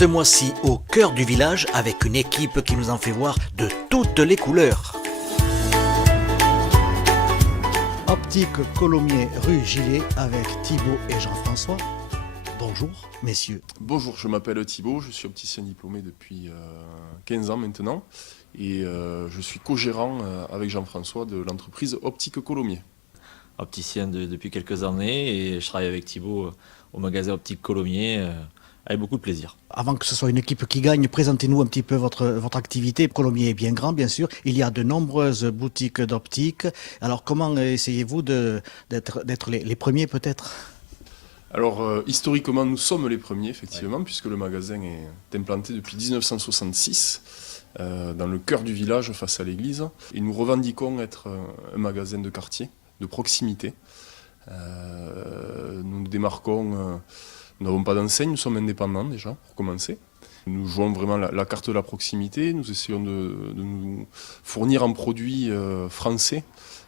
Ce mois-ci au cœur du village avec une équipe qui nous en fait voir de toutes les couleurs. Optique Colomiers rue Gillet avec Thibaut et Jean-François. Bonjour messieurs. Bonjour, je m'appelle Thibaut, je suis opticien diplômé depuis 15 ans maintenant et je suis co-gérant avec Jean-François de l'entreprise Optique Colomiers. Opticien depuis quelques années et je travaille avec Thibaut au magasin Optique Colomiers avec beaucoup de plaisir. Avant que ce soit une équipe qui gagne, présentez-nous un petit peu votre activité. Colomiers est bien grand, bien sûr. Il y a de nombreuses boutiques d'optique. Alors comment essayez-vous d'être les premiers peut-être ? Alors historiquement nous sommes les premiers effectivement puisque le magasin est implanté depuis 1966 dans le cœur du village face à l'église. Et nous revendiquons être un magasin de quartier, de proximité. Nous nous démarquons... Nous n'avons pas d'enseigne, nous sommes indépendants déjà, pour commencer. Nous jouons vraiment la carte de la proximité, nous essayons de nous fournir en produits français,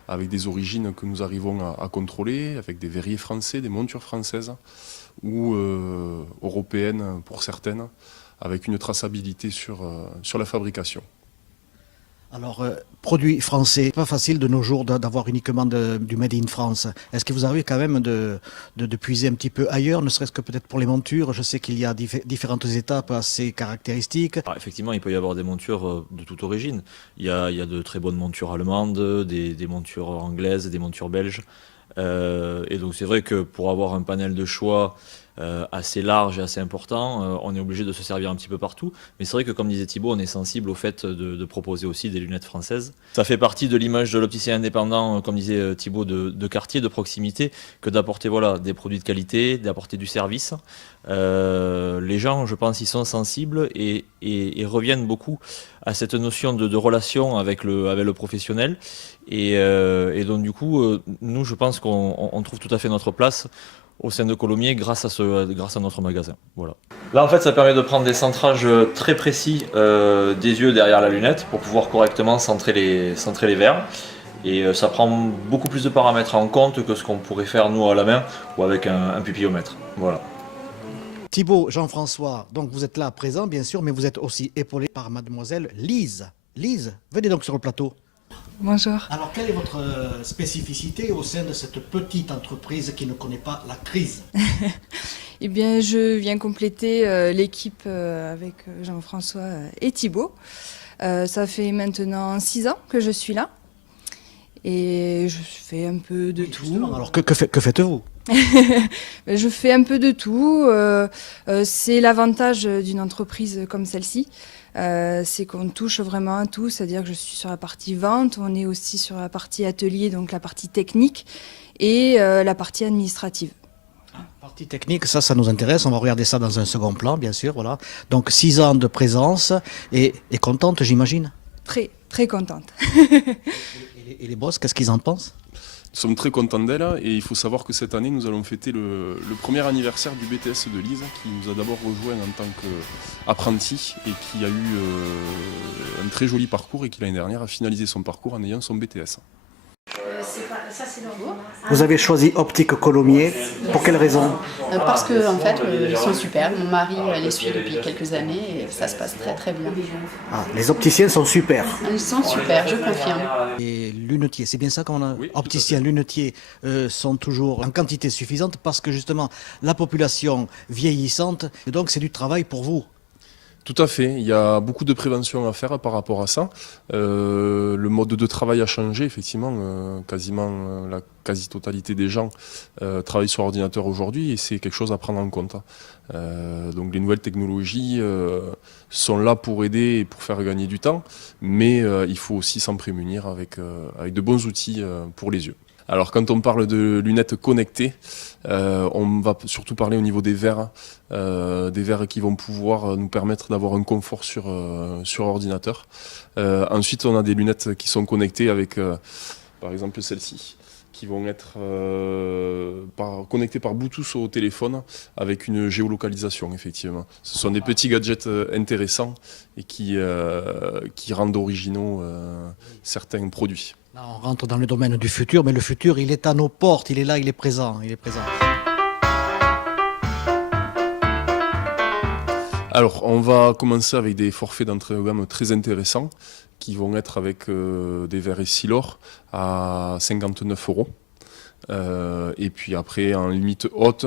avec des origines que nous arrivons à contrôler, avec des verriers français, des montures françaises, ou européennes pour certaines, avec une traçabilité sur la fabrication. Alors, produits français, pas facile de nos jours d'avoir uniquement du Made in France. Est-ce que vous arrivez quand même de puiser un petit peu ailleurs, ne serait-ce que peut-être pour les montures? Je sais qu'il y a différentes étapes assez caractéristiques. Alors, effectivement, il peut y avoir des montures de toute origine. Il y a de très bonnes montures allemandes, des montures anglaises, des montures belges. Et donc c'est vrai que pour avoir un panel de choix assez large et assez important, on est obligé de se servir un petit peu partout. Mais c'est vrai que comme disait Thibaut, on est sensible au fait de proposer aussi des lunettes françaises. Ça fait partie de l'image de l'opticien indépendant, comme disait Thibaut, de quartier, de proximité, que d'apporter des produits de qualité, d'apporter du service. Les gens, je pense, y sont sensibles et reviennent beaucoup à cette notion de relation avec le professionnel. Et donc du coup, nous, je pense qu'on trouve tout à fait notre place au sein de Colomiers grâce à notre magasin. Voilà. Là, en fait, ça permet de prendre des centrages très précis des yeux derrière la lunette pour pouvoir correctement centrer les verres. Et ça prend beaucoup plus de paramètres en compte que ce qu'on pourrait faire nous à la main ou avec un pupillomètre. Voilà. Thibaut, Jean-François, donc vous êtes là présent bien sûr, mais vous êtes aussi épaulé par mademoiselle Lise. Lise, venez donc sur le plateau. Bonjour. Alors, quelle est votre spécificité au sein de cette petite entreprise qui ne connaît pas la crise? Eh bien, je viens compléter l'équipe avec Jean-François et Thibaut. Ça fait maintenant 6 ans que je suis là et je fais un peu de tout. Alors, que faites-vous? Je fais un peu de tout. C'est l'avantage d'une entreprise comme celle-ci. C'est qu'on touche vraiment à tout, c'est-à-dire que je suis sur la partie vente, on est aussi sur la partie atelier, donc la partie technique et la partie administrative. Partie technique, ça nous intéresse, on va regarder ça dans un second plan, bien sûr. Voilà. Donc 6 ans de présence et contente, j'imagine? Très, très contente. Et les boss, qu'est-ce qu'ils en pensent? Nous sommes très contents d'elle et il faut savoir que cette année, nous allons fêter le premier anniversaire du BTS de Lise, qui nous a d'abord rejoint en tant qu'apprenti et qui a eu un très joli parcours et qui l'année dernière a finalisé son parcours en ayant son BTS. Vous avez choisi Optique Colomiers, pour quelle raison? Parce que en fait, ils sont super. Mon mari les suit depuis quelques années et ça se passe très très bien. Ah, les opticiens sont super. Ils sont super, je confirme. Et lunetiers, c'est bien ça qu'on a? Oui, Opticiens, lunetiers sont toujours en quantité suffisante parce que justement la population vieillissante, et donc c'est du travail pour vous. Tout à fait, il y a beaucoup de prévention à faire par rapport à ça. Le mode de travail a changé, effectivement, quasiment la quasi-totalité des gens travaillent sur ordinateur aujourd'hui et c'est quelque chose à prendre en compte. Donc les nouvelles technologies sont là pour aider et pour faire gagner du temps, mais il faut aussi s'en prémunir avec de bons outils pour les yeux. Alors quand on parle de lunettes connectées, on va surtout parler au niveau des verres qui vont pouvoir nous permettre d'avoir un confort sur ordinateur. Ensuite on a des lunettes qui sont connectées avec par exemple celle-ci, qui vont être connectées par Bluetooth au téléphone avec une géolocalisation effectivement. Ce sont des petits gadgets intéressants et qui rendent originaux certains produits. Là, on rentre dans le domaine du futur, mais le futur, il est à nos portes, il est là, il est présent, il est présent. Alors, on va commencer avec des forfaits d'entrée de gamme très intéressants qui vont être avec des verres Essilor à 59 €. Et puis après, en limite haute,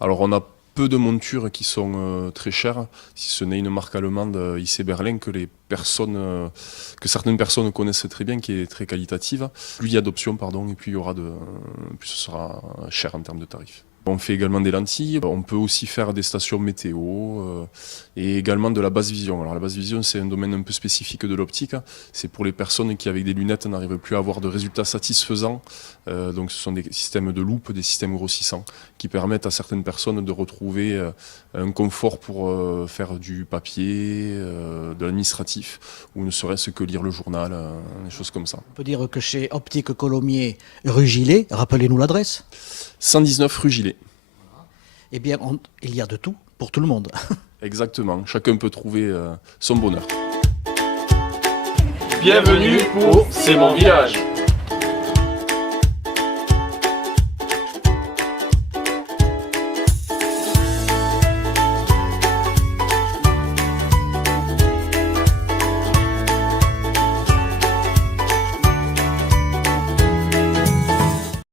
alors on a peu de montures qui sont très chères, si ce n'est une marque allemande, IC Berlin, que certaines personnes connaissent très bien, qui est très qualitative. Plus il y a d'options, et plus plus ce sera cher en termes de tarifs. On fait également des lentilles, on peut aussi faire des stations météo et également de la basse vision. Alors la basse vision, c'est un domaine un peu spécifique de l'optique, c'est pour les personnes qui avec des lunettes n'arrivent plus à avoir de résultats satisfaisants. Donc ce sont des systèmes de loupe, des systèmes grossissants qui permettent à certaines personnes de retrouver un confort pour faire du papier, de l'administratif ou ne serait-ce que lire le journal, des choses comme ça. On peut dire que chez Optique Colomiers rue Gilet, rappelez-nous l'adresse. 119 rue Gilet. Eh bien, il y a de tout pour tout le monde. Exactement, chacun peut trouver son bonheur. Bienvenue pour C'est mon village.